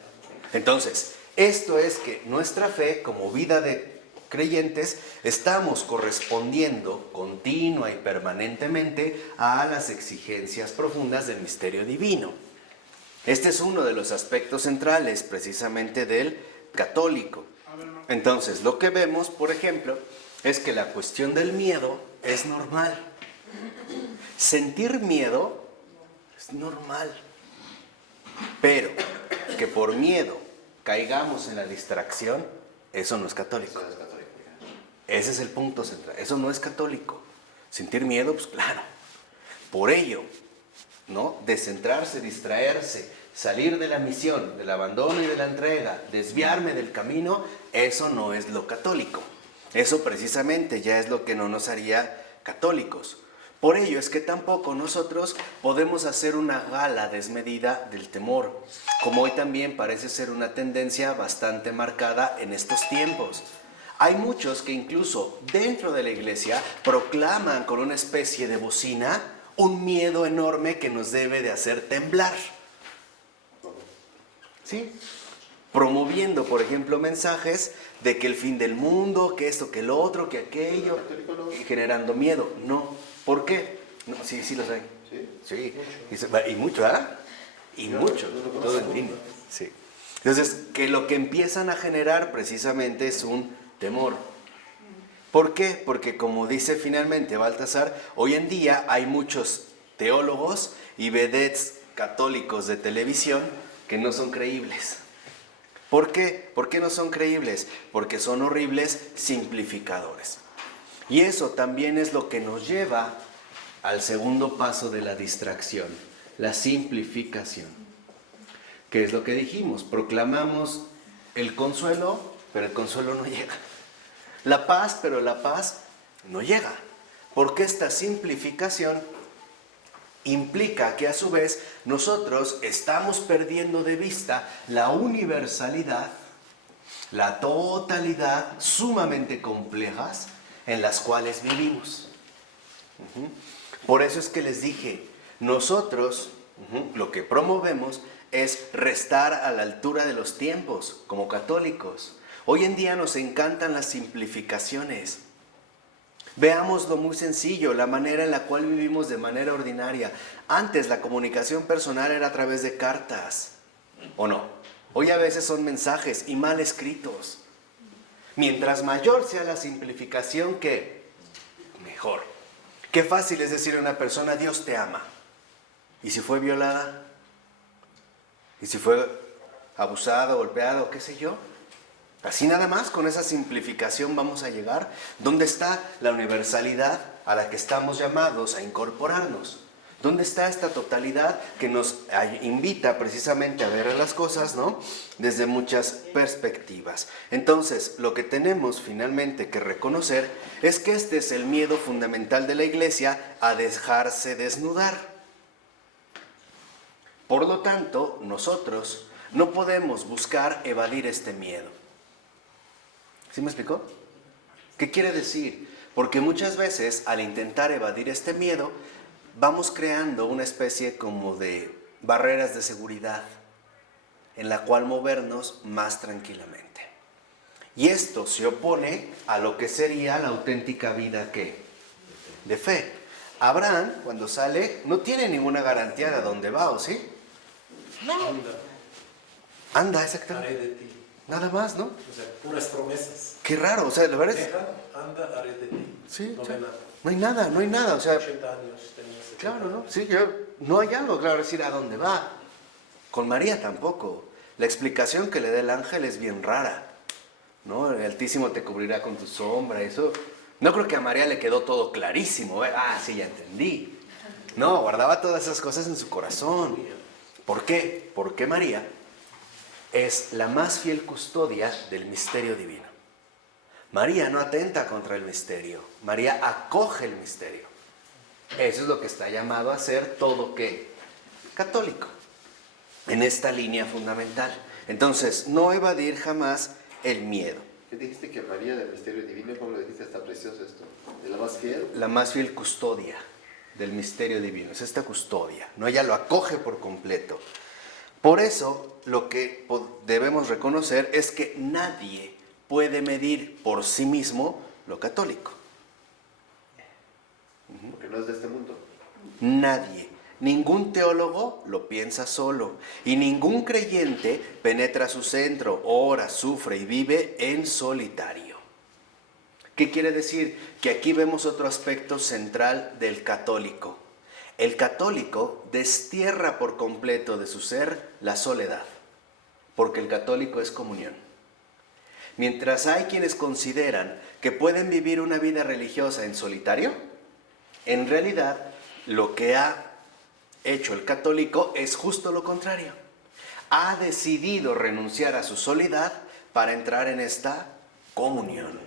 Entonces, esto es que nuestra fe, como vida de creyentes, estamos correspondiendo continua y permanentemente a las exigencias profundas del misterio divino. Este es uno de los aspectos centrales, precisamente, del católico. Entonces, lo que vemos, por ejemplo, es que la cuestión del miedo es normal. Sentir miedo es normal, pero que por miedo caigamos en la distracción, eso no es católico. Eso es católico. Ese es el punto central. Eso no es católico. Sentir miedo, pues claro. Por ello, ¿no? Descentrarse, distraerse, salir de la misión, del abandono y de la entrega, desviarme del camino, eso no es lo católico. Eso precisamente ya es lo que no nos haría católicos. Por ello es que tampoco nosotros podemos hacer una gala desmedida del temor, como hoy también parece ser una tendencia bastante marcada en estos tiempos. Hay muchos que incluso dentro de la iglesia proclaman con una especie de bocina un miedo enorme que nos debe de hacer temblar. ¿Sí? Promoviendo, por ejemplo, mensajes de que el fin del mundo, que esto, que lo otro, que aquello, y generando miedo. No. ¿Por qué? No, sí, sí los hay. ¿Sí? Sí. Y mucho, ¿ah? Y mucho. Todo en línea. Sí. Entonces, que lo que empiezan a generar precisamente es un temor. ¿Por qué? Porque como dice finalmente Baltasar, hoy en día hay muchos teólogos y vedettes católicos de televisión que no son creíbles. ¿Por qué? ¿Por qué no son creíbles? Porque son horribles simplificadores. Y eso también es lo que nos lleva al segundo paso de la distracción, la simplificación. ¿Qué es lo que dijimos? Proclamamos el consuelo, pero el consuelo no llega. La paz, pero la paz no llega. Porque esta simplificación implica que a su vez nosotros estamos perdiendo de vista la universalidad, la totalidad sumamente complejas en las cuales vivimos. Por eso es que les dije, nosotros lo que promovemos es restar a la altura de los tiempos como católicos. Hoy en día nos encantan las simplificaciones. Veamos lo muy sencillo, la manera en la cual vivimos de manera ordinaria. Antes la comunicación personal era a través de cartas, ¿o no? Hoy a veces son mensajes y mal escritos. Mientras mayor sea la simplificación, ¿qué? Mejor. Qué fácil es decir a una persona, Dios te ama. ¿Y si fue violada? ¿Y si fue abusada, golpeada o qué sé yo? Así nada más, con esa simplificación vamos a llegar. ¿Dónde está la universalidad a la que estamos llamados a incorporarnos? ¿Dónde está esta totalidad que nos invita precisamente a ver las cosas, ¿no? Desde muchas perspectivas. Entonces, lo que tenemos finalmente que reconocer es que este es el miedo fundamental de la iglesia a dejarse desnudar. Por lo tanto, nosotros no podemos buscar evadir este miedo. ¿Sí me explicó? ¿Qué quiere decir? Porque muchas veces al intentar evadir este miedo, vamos creando una especie como de barreras de seguridad en la cual movernos más tranquilamente. Y esto se opone a lo que sería la auténtica vida ¿qué? De fe. Abraham, cuando sale, no tiene ninguna garantía de a dónde va, ¿o sí? No. Anda, exactamente. Haré de ti. Nada más, ¿no? O sea, puras promesas. Qué raro, o sea, la verdad es... Deja, anda, haré de ti. Sí, no o sea, ve nada. no hay nada, o sea... 80 años tenías. Claro, ¿no? Sí, no hay algo claro decir a dónde va. Con María tampoco. La explicación que le da el ángel es bien rara, ¿no? El Altísimo te cubrirá con tu sombra, eso... No creo que a María le quedó todo clarísimo, ¿eh? Ah, sí, ya entendí. No, guardaba todas esas cosas en su corazón. ¿Por qué? Porque María es la más fiel custodia del misterio divino. María no atenta contra el misterio, María acoge el misterio. Eso es lo que está llamado a ser todo ¿qué? Católico, en esta línea fundamental. Entonces, no evadir jamás el miedo. ¿Qué dijiste que María del misterio divino? ¿Cómo lo dijiste? Está precioso esto. ¿De la más fiel? La más fiel custodia del misterio divino, es esta custodia, ¿no? Ella lo acoge por completo. Por eso, lo que debemos reconocer es que nadie puede medir por sí mismo lo católico. Porque no es de este mundo. Nadie. Ningún teólogo lo piensa solo y ningún creyente penetra su centro, ora, sufre y vive en solitario. ¿Qué quiere decir? Que aquí vemos otro aspecto central del católico. El católico destierra por completo de su ser la soledad, porque el católico es comunión. Mientras hay quienes consideran que pueden vivir una vida religiosa en solitario, en realidad lo que ha hecho el católico es justo lo contrario. Ha decidido renunciar a su soledad para entrar en esta comunión,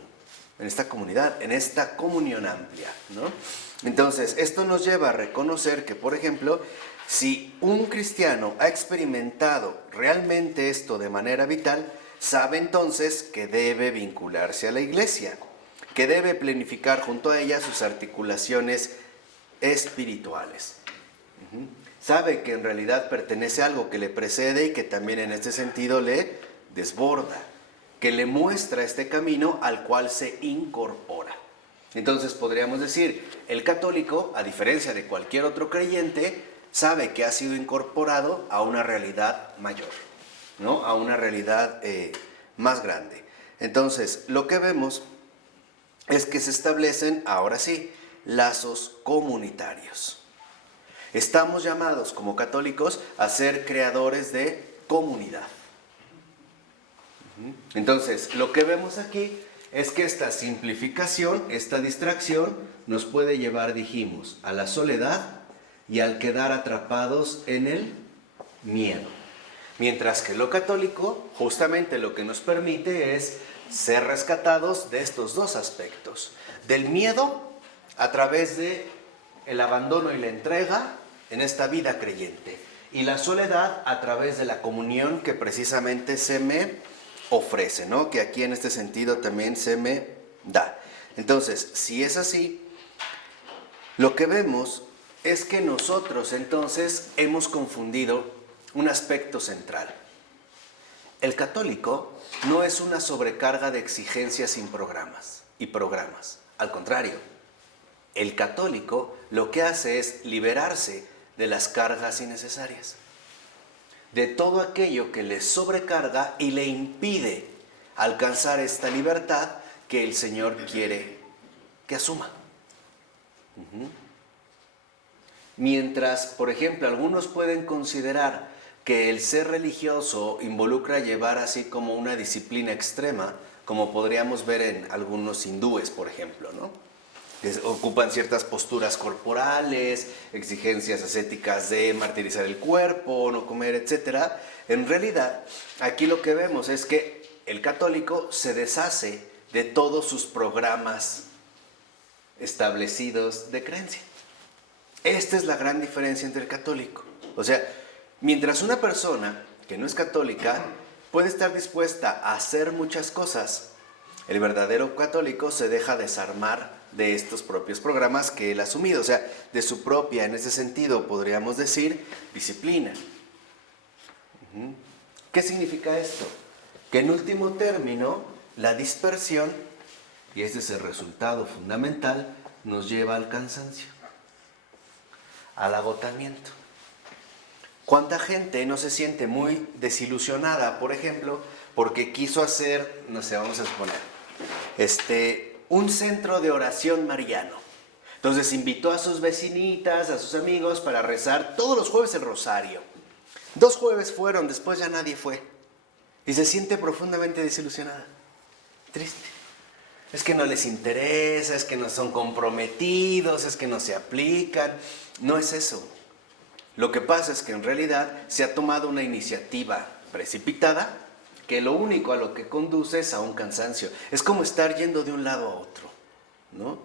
en esta comunidad, en esta comunión amplia, ¿no? Entonces, esto nos lleva a reconocer que, por ejemplo, si un cristiano ha experimentado realmente esto de manera vital, sabe entonces que debe vincularse a la iglesia, que debe planificar junto a ella sus articulaciones espirituales. Sabe que en realidad pertenece a algo que le precede y que también en este sentido le desborda, que le muestra este camino al cual se incorpora. Entonces podríamos decir, el católico, a diferencia de cualquier otro creyente, sabe que ha sido incorporado a una realidad mayor, ¿no? A una realidad más grande. Entonces, lo que vemos es que se establecen, ahora sí, lazos comunitarios. Estamos llamados como católicos a ser creadores de comunidad. Entonces, lo que vemos aquí es que esta simplificación, esta distracción, nos puede llevar, dijimos, a la soledad y al quedar atrapados en el miedo. Mientras que lo católico, justamente lo que nos permite es ser rescatados de estos dos aspectos. Del miedo a través de el abandono y la entrega en esta vida creyente. Y la soledad a través de la comunión que precisamente se me ofrece, ¿no? Que aquí en este sentido también se me da. Entonces, si es así, lo que vemos es que nosotros entonces hemos confundido un aspecto central. El católico no es una sobrecarga de exigencias sin programas y programas. Al contrario, el católico lo que hace es liberarse de las cargas innecesarias, de todo aquello que le sobrecarga y le impide alcanzar esta libertad que el Señor quiere que asuma. Mientras, por ejemplo, algunos pueden considerar que el ser religioso involucra llevar así como una disciplina extrema, como podríamos ver en algunos hindúes, por ejemplo, ¿no? Que ocupan ciertas posturas corporales, exigencias ascéticas de martirizar el cuerpo, no comer, etc. En realidad, aquí lo que vemos es que el católico se deshace de todos sus programas establecidos de creencia. Esta es la gran diferencia entre el católico. O sea, mientras una persona que no es católica puede estar dispuesta a hacer muchas cosas, el verdadero católico se deja desarmar de estos propios programas que él ha asumido, o sea, de su propia, en ese sentido, podríamos decir, disciplina. ¿Qué significa esto? Que en último término, la dispersión, y este es el resultado fundamental, nos lleva al cansancio, al agotamiento. ¿Cuánta gente no se siente muy desilusionada, por ejemplo, porque quiso hacer, no sé, vamos a exponer, un centro de oración mariano? Entonces invitó a sus vecinitas, a sus amigos para rezar todos los jueves el rosario. 2 jueves fueron, después ya nadie fue. Y se siente profundamente desilusionada, triste. Es que no les interesa, es que no son comprometidos, es que no se aplican. No es eso. Lo que pasa es que en realidad se ha tomado una iniciativa precipitada que lo único a lo que conduce es a un cansancio. Es como estar yendo de un lado a otro, ¿no?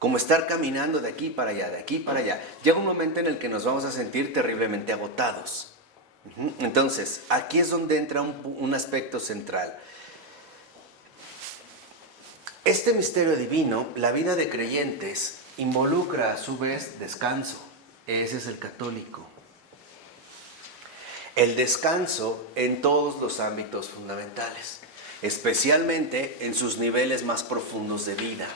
Como estar caminando de aquí para allá, de aquí para allá. Llega un momento en el que nos vamos a sentir terriblemente agotados. Entonces, aquí es donde entra un aspecto central. Este misterio divino, la vida de creyentes, involucra a su vez descanso. Ese es el católico. El descanso en todos los ámbitos fundamentales, especialmente en sus niveles más profundos de vida.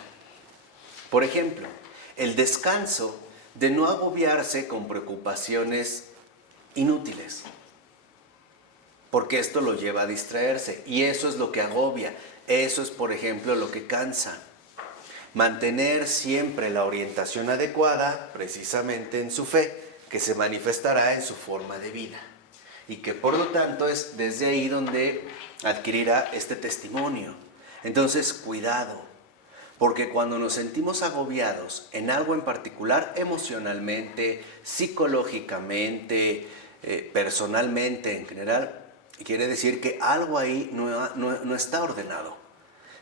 Por ejemplo, el descanso de no agobiarse con preocupaciones inútiles, porque esto lo lleva a distraerse y eso es lo que agobia, eso es, por ejemplo, lo que cansa. Mantener siempre la orientación adecuada, precisamente en su fe, que se manifestará en su forma de vida. Y que por lo tanto es desde ahí donde adquirirá este testimonio. Entonces, cuidado, porque cuando nos sentimos agobiados en algo en particular, emocionalmente, psicológicamente, personalmente en general, quiere decir que algo ahí no está ordenado.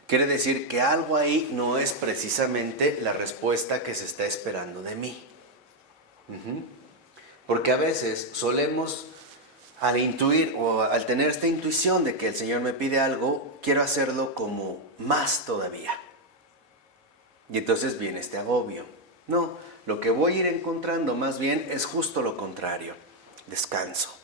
Quiere decir que algo ahí no es precisamente la respuesta que se está esperando de mí. Porque a veces solemos, al intuir o al tener esta intuición de que el Señor me pide algo, quiero hacerlo como más todavía. Y entonces viene este agobio. No, lo que voy a ir encontrando más bien es justo lo contrario, descanso,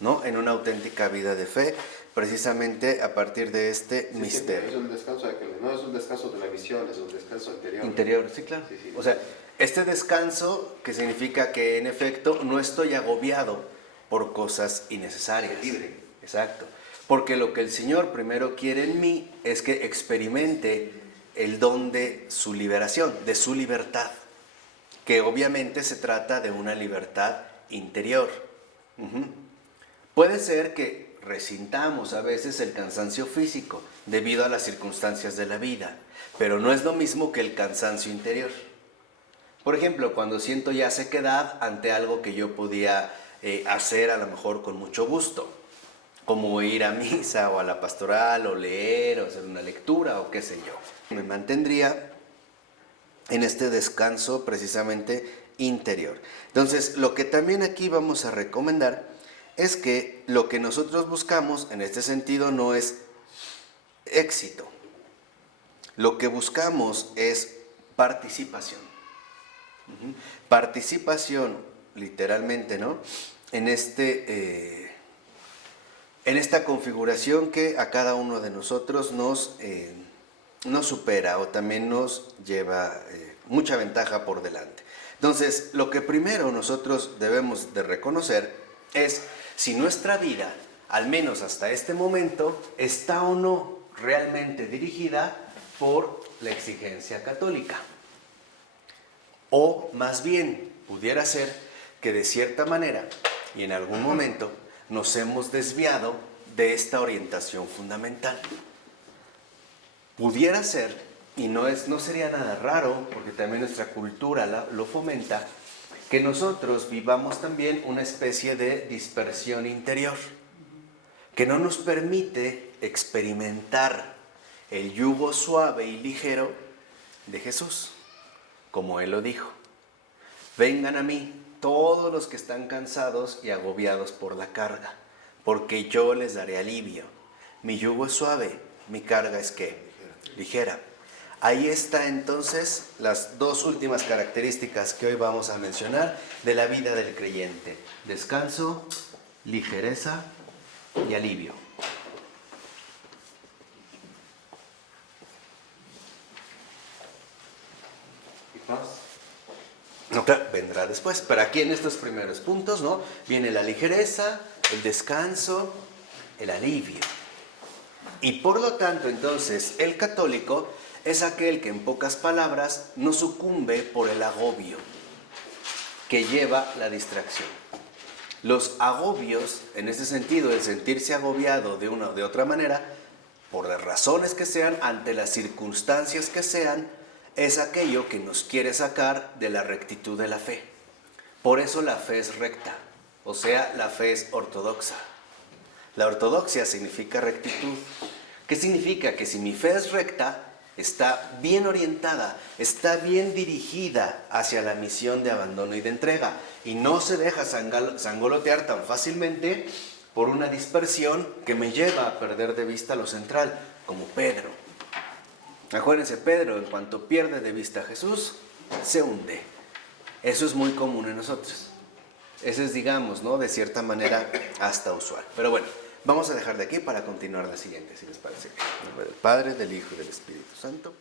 ¿no? En una auténtica vida de fe, precisamente a partir de este misterio. Es un descanso, no es un descanso de la misión, es un descanso interior. Interior, sí, claro. Sí. O sea, este descanso que significa que en efecto no estoy agobiado por cosas innecesarias. Libre. Exacto. Porque lo que el Señor primero quiere en mí es que experimente el don de su liberación, de su libertad, que obviamente se trata de una libertad interior. Puede ser que resintamos a veces el cansancio físico debido a las circunstancias de la vida, pero no es lo mismo que el cansancio interior. Por ejemplo, cuando siento ya sequedad ante algo que yo podía hacer a lo mejor con mucho gusto, como ir a misa o a la pastoral o leer o hacer una lectura o qué sé yo. Me mantendría en este descanso precisamente interior. Entonces, lo que también aquí vamos a recomendar es que lo que nosotros buscamos en este sentido no es éxito. Lo que buscamos es participación. Participación, literalmente, ¿no? En esta configuración que a cada uno de nosotros nos supera o también nos lleva mucha ventaja por delante. Entonces, lo que primero nosotros debemos de reconocer es si nuestra vida, al menos hasta este momento, está o no realmente dirigida por la exigencia católica. O más bien, pudiera ser que de cierta manera y en algún momento nos hemos desviado de esta orientación fundamental. Pudiera ser, y no sería nada raro, porque también nuestra cultura lo fomenta, que nosotros vivamos también una especie de dispersión interior, que no nos permite experimentar el yugo suave y ligero de Jesús, como Él lo dijo. Vengan a mí todos los que están cansados y agobiados por la carga, porque yo les daré alivio. Mi yugo es suave, mi carga es ¿qué? Ligera. Ahí está entonces las dos últimas características que hoy vamos a mencionar de la vida del creyente: descanso, ligereza y alivio. ¿Y paz? No, claro, vendrá después, pero aquí en estos primeros puntos, ¿no? Viene la ligereza, el descanso, el alivio. Y por lo tanto, entonces, el católico es aquel que en pocas palabras no sucumbe por el agobio que lleva la distracción. Los agobios, en ese sentido, el sentirse agobiado de una o de otra manera, por las razones que sean, ante las circunstancias que sean, es aquello que nos quiere sacar de la rectitud de la fe. Por eso la fe es recta, o sea, la fe es ortodoxa. La ortodoxia significa rectitud. ¿Qué significa? Que si mi fe es recta, está bien orientada, está bien dirigida hacia la misión de abandono y de entrega, y no se deja sangolotear tan fácilmente por una dispersión que me lleva a perder de vista lo central, como Pedro. Acuérdense, Pedro, en cuanto pierde de vista a Jesús, se hunde. Eso es muy común en nosotros. Ese es, digamos, ¿no?, de cierta manera hasta usual. Pero bueno, vamos a dejar de aquí para continuar la siguiente, si les parece. En nombre del Padre, del Hijo y del Espíritu Santo.